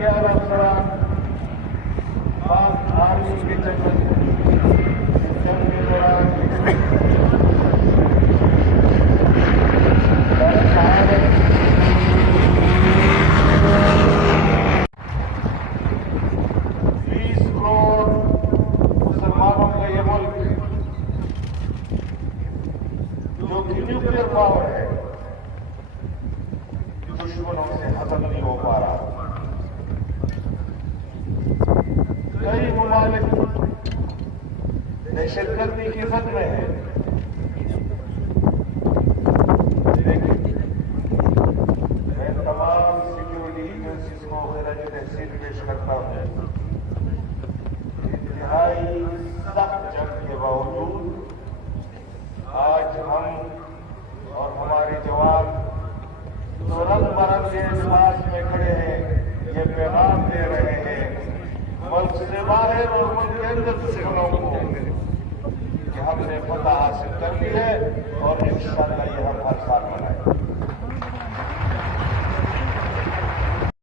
11 अफसरान पाक आर्मी के जंग के दौरान न्यूक्लियर पावर है, दुश्मनों से खत्म नहीं हो पा रहा। कई ममालिक दहशतगर्दी की जद में है, लेकिन मैं तमाम सिक्योरिटी एजेंसीज को खराज तहसीन पेश करता हूं। इंतहाई सख्त जंग के बावजूद आज हम और हमारे जवान जो रंग बरंगे लिबास में खड़े हैं, ये पैगाम दे रहे हैं मुल्क से बाहर और मुल्क के अंदर दुश्मनों को कि हमने फतह हासिल कर ली है और इंशाअल्लाह ये हम हर साल